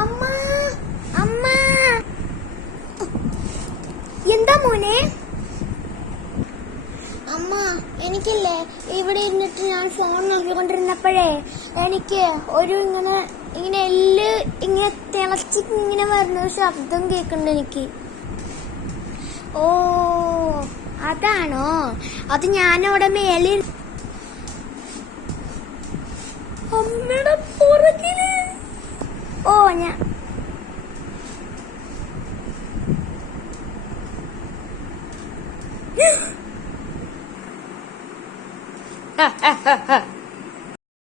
അമ്മ അമ്മ എന്താ മോനെ? അമ്മ എനിക്കില്ലേ ഇവിടെ ഇരുന്നിട്ട് ഞാൻ ഫോൺ നോക്കിക്കൊണ്ടിരുന്നപ്പോഴേ എനിക്ക് ഒരു ഇങ്ങനെ ഇങ്ങനെ എല്ല് ഇങ്ങനെ തിളച്ച് ഇങ്ങനെ വരുന്ന ഒരു ശബ്ദം കേൾക്കുന്നുണ്ട് എനിക്ക്. ഓ അതാണോ? അത് ഞാനവിടെ മേലിൽ അമ്മയുടെ പുറകില്. ഓ ഞാൻ